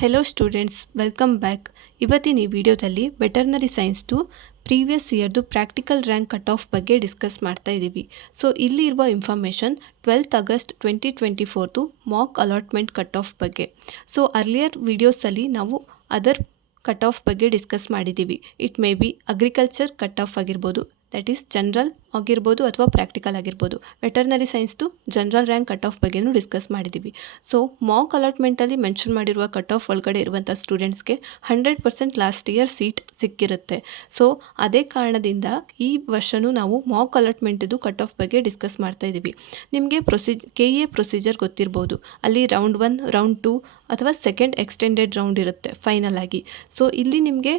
Hello students, welcome back. ಇವತ್ತಿನ ಈ ವಿಡಿಯೋದಲ್ಲಿ ವೆಟರ್ನರಿ ಸೈನ್ಸ್ದು ಪ್ರೀವಿಯಸ್ ಇಯರ್ದು ಪ್ರಾಕ್ಟಿಕಲ್ ರ್ಯಾಂಕ್ ಕಟ್ ಆಫ್ ಬಗ್ಗೆ ಡಿಸ್ಕಸ್ ಮಾಡ್ತಾ ಇದ್ದೀವಿ. ಸೊ ಇಲ್ಲಿ ಇರುವ information 12 August 2024 mock allotment cut off ಬಗ್ಗೆ. ಸೊ ಅರ್ಲಿಯರ್ ವಿಡಿಯೋಸಲ್ಲಿ ನಾವು ಅದರ್ ಕಟ್ ಆಫ್ ಬಗ್ಗೆ ಡಿಸ್ಕಸ್ ಮಾಡಿದ್ದೀವಿ. It may be agriculture cut off ಆಗಿರ್ಬೋದು, ದಟ್ ಈಸ್ ಜನರಲ್ ಆಗಿರ್ಬೋದು ಅಥವಾ ಪ್ರಾಕ್ಟಿಕಲ್ ಆಗಿರ್ಬೋದು. ವೆಟರ್ನರಿ ಸೈನ್ಸ್ದು ಜನರಲ್ ರ್ಯಾಂಕ್ ಕಟ್ ಆಫ್ ಬಗ್ಗೆನೂ ಡಿಸ್ಕಸ್ ಮಾಡಿದ್ದೀವಿ. ಸೊ ಮಾಕ್ ಅಲಾಟ್ಮೆಂಟಲ್ಲಿ ಮೆನ್ಷನ್ ಮಾಡಿರುವ ಕಟ್ ಆಫ್ ಒಳಗಡೆ ಇರುವಂಥ ಸ್ಟೂಡೆಂಟ್ಸ್ಗೆ 100% ಲಾಸ್ಟ್ ಇಯರ್ ಸೀಟ್ ಸಿಕ್ಕಿರುತ್ತೆ. ಸೊ ಅದೇ ಕಾರಣದಿಂದ ಈ ವರ್ಷವೂ ನಾವು ಮಾಕ್ ಅಲಾಟ್ಮೆಂಟಿದು ಕಟ್ ಆಫ್ ಬಗ್ಗೆ ಡಿಸ್ಕಸ್ ಮಾಡ್ತಾ ಇದ್ದೀವಿ. ನಿಮಗೆ KA ಪ್ರೊಸೀಜರ್ ಗೊತ್ತಿರ್ಬೋದು. ಅಲ್ಲಿ ರೌಂಡ್ 1, ರೌಂಡ್ 2 ಅಥವಾ ಸೆಕೆಂಡ್ ಎಕ್ಸ್ಟೆಂಡೆಡ್ ರೌಂಡ್ ಇರುತ್ತೆ ಫೈನಲ್ ಆಗಿ. ಸೊ ಇಲ್ಲಿ ನಿಮಗೆ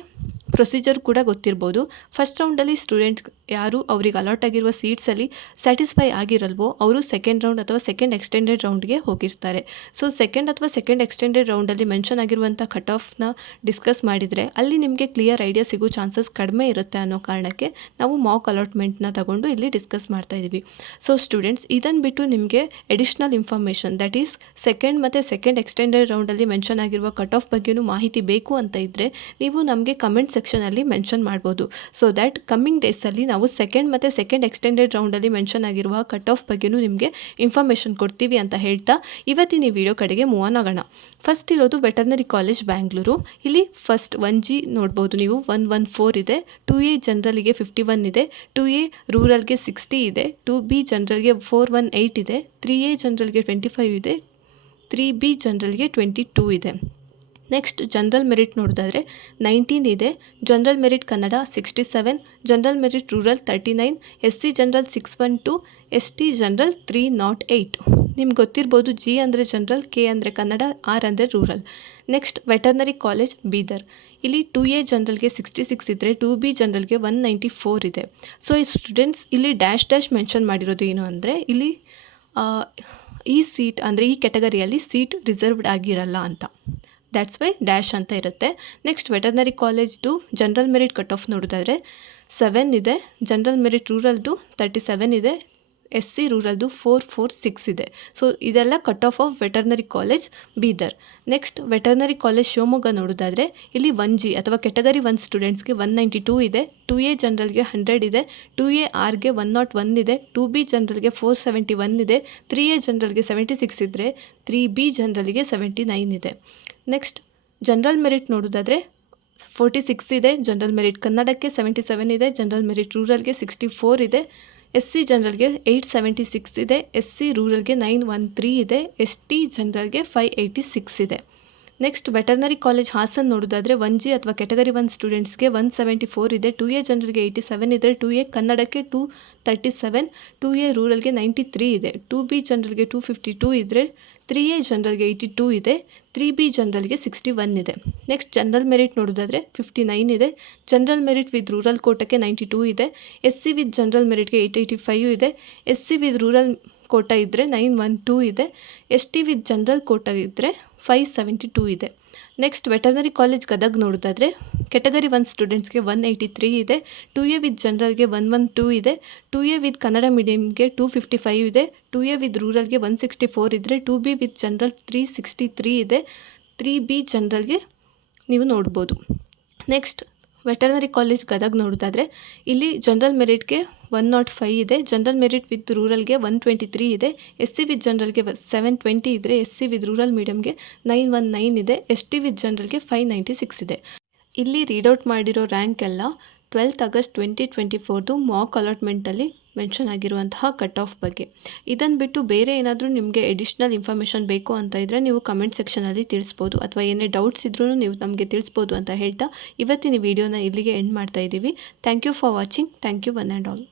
ಪ್ರೊಸೀಜರ್ ಕೂಡ ಗೊತ್ತಿರ್ಬೋದು. ಫಸ್ಟ್ ರೌಂಡಲ್ಲಿ ಸ್ಟೂಡೆಂಟ್ಸ್ ಯಾರು ಅವ್ರಿಗೆ ಅಲಾಟ್ ಆಗಿರುವ ಸೀಟ್ಸಲ್ಲಿ ಸ್ಯಾಟಿಸ್ಫೈ ಆಗಿರಲ್ವೋ ಅವರು ಸೆಕೆಂಡ್ ರೌಂಡ್ ಅಥವಾ ಸೆಕೆಂಡ್ ಎಕ್ಸ್ಟೆಂಡೆಡ್ ರೌಂಡ್ಗೆ ಹೋಗಿರ್ತಾರೆ. ಸೊ ಸೆಕೆಂಡ್ ಅಥವಾ ಸೆಕೆಂಡ್ ಎಕ್ಸ್ಟೆಂಡೆಡ್ ರೌಂಡಲ್ಲಿ ಮೆನ್ಷನ್ ಆಗಿರುವಂಥ ಕಟ್ ಆಫ್ನ ಡಿಸ್ಕಸ್ ಮಾಡಿದರೆ ಅಲ್ಲಿ ನಿಮಗೆ ಕ್ಲಿಯರ್ ಐಡಿಯಾ ಸಿಗೋ ಚಾನ್ಸಸ್ ಕಡಿಮೆ ಇರುತ್ತೆ ಅನ್ನೋ ಕಾರಣಕ್ಕೆ ನಾವು ಮಾಕ್ ಅಲಾಟ್ಮೆಂಟ್ನ ತಗೊಂಡು ಇಲ್ಲಿ ಡಿಸ್ಕಸ್ ಮಾಡ್ತಾ ಇದ್ದೀವಿ. ಸೊ ಸ್ಟೂಡೆಂಟ್ಸ್, ಇದನ್ನು ಬಿಟ್ಟು ನಿಮಗೆ additional information that is second ಮತ್ತು ಸೆಕೆಂಡ್ ಎಕ್ಸ್ಟೆಂಡೆಡ್ ರೌಂಡಲ್ಲಿ ಮೆನ್ಷನ್ ಆಗಿರುವ ಕಟ್ ಆಫ್ ಬಗ್ಗೆಯೂ ಮಾಹಿತಿ ಬೇಕು ಅಂತ ಇದ್ದರೆ ನೀವು ನಮಗೆ ಕಮೆಂಟ್ ಸೆಕ್ಷನಲ್ಲಿ ಮೆನ್ಷನ್ ಮಾಡ್ಬೋದು. ಸೊ ದ್ಯಾಟ್ ಕಮ್ಮಿಂಗ್ ಡೇಸಲ್ಲಿ ನಾವು ಸೆಕೆಂಡ್ ಮತ್ತು ಸೆಕೆಂಡ್ ಎಕ್ಸ್ಟೆಂಡೆಡ್ ರೌಂಡಲ್ಲಿ ಮೆನ್ಷನ್ ಆಗಿರುವ ಕಟ್ ಆಫ್ ಬಗ್ಗೆಯೂ ನಿಮಗೆ ಇನ್ಫಾರ್ಮೇಷನ್ ಕೊಡ್ತೀವಿ ಅಂತ ಹೇಳ್ತಾ ಇವತ್ತಿನ ಈ ವಿಡಿಯೋ ಕಡೆಗೆ ಮೂವ್ ಆನ್ ಆಗೋಣ. ಫಸ್ಟ್ ಇರೋದು ವೆಟರ್ನರಿ ಕಾಲೇಜ್ ಬ್ಯಾಂಗ್ಳೂರು. ಇಲ್ಲಿ ಫಸ್ಟ್ 1G ನೋಡ್ಬೋದು ನೀವು, 114 ಇದೆ. 2A ಜನರಲ್ಗೆ 51 ಇದೆ. 2A ರೂರಲ್ಗೆ 60 ಇದೆ. 2B ಜನರಲ್ಗೆ 418 ಇದೆ. 3A ಜನರಲ್ಗೆ 25 ಇದೆ. 3B ಜನರಲ್ಗೆ 22 ಇದೆ. ನೆಕ್ಸ್ಟ್ ಜನರಲ್ ಮೆರಿಟ್ ನೋಡೋದಾದರೆ 19 ಇದೆ. General merit Kannada 67, general merit rural 39, SC general 612, ST general 308. ನಿಮ್ಗೆ ಗೊತ್ತಿರ್ಬೋದು, G ಅಂದರೆ ಜನರಲ್, K ಅಂದರೆ ಕನ್ನಡ, R ಅಂದರೆ rural. Next veterinary college Bidar. ಇಲ್ಲಿ 2A ಜನರಲ್ಗೆ 66 ಇದ್ದರೆ 2B ಜನರಲ್ಗೆ 194 ಇದೆ. ಸೊ ಈ ಸ್ಟೂಡೆಂಟ್ಸ್ ಇಲ್ಲಿ ಡ್ಯಾಶ್ ಮೆನ್ಷನ್ ಮಾಡಿರೋದು ಏನು ಅಂದರೆ ಇಲ್ಲಿ ಈ ಸೀಟ್ ಅಂದರೆ ಈ ಕೆಟಗರಿಯಲ್ಲಿ ಸೀಟ್ ರಿಸರ್ವ್ಡ್ ಆಗಿರಲ್ಲ ಅಂತ. ದ್ಯಾಟ್ಸ್ ವೈ ಡ್ಯಾಶ್ ಅಂತ ಇರುತ್ತೆ. ನೆಕ್ಸ್ಟ್ ವೆಟರ್ನರಿ ಕಾಲೇಜ್ದು ಜನರಲ್ ಮೆರಿಟ್ ಕಟ್ ಆಫ್ ನೋಡೋದಾದರೆ 7 ಇದೆ. ಜನರಲ್ ಮೆರಿಟ್ ರೂರಲ್ದು 37 ಇದೆ. SC ರೂರಲ್ದು 446 ಇದೆ. ಸೊ ಇದೆಲ್ಲ cut off veterinary college Bidar. Next veterinary college Shivamogga ನೋಡೋದಾದರೆ ಇಲ್ಲಿ 1G ಅಥವಾ ಕೆಟಗರಿ 1 ಸ್ಟೂಡೆಂಟ್ಸ್ಗೆ 192 ಇದೆ. 2A ಜನರಲ್ಗೆ 100 ಇದೆ. 2A Rಗೆ 101 ಇದೆ. 2B ಜನರಲ್ಗೆ 471 ಇದೆ. 3A ಜನರಲ್ಗೆ 76 ಇದ್ದರೆ 3B ಜನರಲ್ಗೆ 79 ಇದೆ. ನೆಕ್ಸ್ಟ್ ಜನರಲ್ ಮೆರಿಟ್ ನೋಡೋದಾದರೆ 46 ಇದೆ. ಜನರಲ್ ಮೆರಿಟ್ ಕನ್ನಡಕ್ಕೆ 77 ಇದೆ. ಜನರಲ್ ಮೆರಿಟ್ ರೂರಲ್ಗೆ 64 ಇದೆ. SC ಜನರಲ್ಗೆ 876 ಇದೆ. SC ರೂರಲ್ಗೆ 913 ಇದೆ. ST ಜನರಲ್ಗೆ 586 ಇದೆ. ನೆಕ್ಸ್ಟ್ ವೆಟರ್ನರಿ ಕಾಲೇಜ್ ಹಾಸನ್ ನೋಡೋದಾದರೆ 1G ಅಥವಾ ಕೆಟಗರಿ 1 ಸ್ಟೂಡೆಂಟ್ಸ್ಗೆ 174 ಇದೆ. 2A ಜನರಲ್ಗೆ 87 ಇದೆ. 2A ಕನ್ನಡಕ್ಕೆ 237, 2A ರೂರಲ್ಗೆ 93 ಇದೆ. 2B ಜನರಲ್ಗೆ 252 ಇದ್ದರೆ 3A ಜನರಲ್ಗೆ 82 ಇದೆ. 3B ಜನರಲ್ಗೆ 61 ಇದೆ. ನೆಕ್ಸ್ಟ್ ಜನರಲ್ ಮೆರಿಟ್ ನೋಡೋದಾದರೆ 59 ಇದೆ. ಜನರಲ್ ಮೆರಿಟ್ ವಿತ್ ರೂರಲ್ ಕೋಟಕ್ಕೆ 92 ಇದೆ. SC ವಿತ್ ಜನರಲ್ ಮೆರಿಟ್ಗೆ 885 ಇದೆ. SC ವಿತ್ ರೂರಲ್ ಕೋಟ ಇದ್ದರೆ 912 ಇದೆ. ST ವಿತ್ ಜನರಲ್ ಕೋಟ ಇದ್ದರೆ 572 ಇದೆ. ನೆಕ್ಸ್ಟ್ ವೆಟರ್ನರಿ ಕಾಲೇಜ್ ಗದಗ್ ನೋಡೋದಾದರೆ ಕೆಟಗರಿ 1 ಸ್ಟೂಡೆಂಟ್ಸ್ಗೆ 183 ಇದೆ. 2A ವಿತ್ ಜನರಲ್ಗೆ 112 ಇದೆ. 2A ವಿತ್ ಕನ್ನಡ ಮೀಡಿಯಮ್ಗೆ 255 ಇದೆ. 2A ವಿತ್ ರೂರಲ್ಗೆ 164 ಇದ್ದರೆ 2B ವಿತ್ ಜನರಲ್ 363 ಇದೆ. 3B ಜನರಲ್ಗೆ ನೀವು ನೋಡ್ಬೋದು. ನೆಕ್ಸ್ಟ್ ವೆಟರ್ನರಿ ಕಾಲೇಜ್ ಗದಗ್ ನೋಡೋದಾದರೆ ಇಲ್ಲಿ ಜನರಲ್ ಮೆರಿಟ್ಗೆ 105 ಇದೆ. ಜನರಲ್ ಮೆರಿಟ್ ವಿತ್ ರೂರಲ್ಗೆ 123 ಇದೆ. SC ವಿತ್ ಜನರಲ್ಗೆ 720 ಇದ್ದರೆ SC ವಿತ್ ರೂರಲ್ ಮೀಡಿಯಮ್ಗೆ 919 ಇದೆ. ST ವಿತ್ ಜನರಲ್ಗೆ 596 ಇದೆ. ಇಲ್ಲಿ ರೀಡೌಟ್ ಮಾಡಿರೋ ರ್ಯಾಂಕ್ ಎಲ್ಲ 12 ಆಗಸ್ಟ್ 2024 ಮಾಕ್ ಅಲಾಟ್ಮೆಂಟಲ್ಲಿ ಮೆನ್ಷನ್ ಆಗಿರುವಂತಹ ಕಟ್ ಆಫ್ ಬಗ್ಗೆ. ಇದನ್ನು ಬಿಟ್ಟು ಬೇರೆ ಏನಾದರೂ ನಿಮಗೆ ಎಡಿಷ್ನಲ್ ಇನ್ಫಾರ್ಮೇಷನ್ ಬೇಕು ಅಂತ ಇದ್ದರೆ ನೀವು ಕಮೆಂಟ್ ಸೆಕ್ಷನಲ್ಲಿ ತಿಳಿಸ್ಬೋದು, ಅಥವಾ ಏನೇ ಡೌಟ್ಸ್ ಇದ್ರೂ ನೀವು ನಮಗೆ ತಿಳಿಸ್ಬೋದು ಅಂತ ಹೇಳ್ತಾ ಇವತ್ತಿನ ವಿಡಿಯೋನ ಇಲ್ಲಿಗೆ ಎಂಡ್ ಮಾಡ್ತಾ ಇದ್ದೀವಿ. Thank you for watching. Thank you one and all.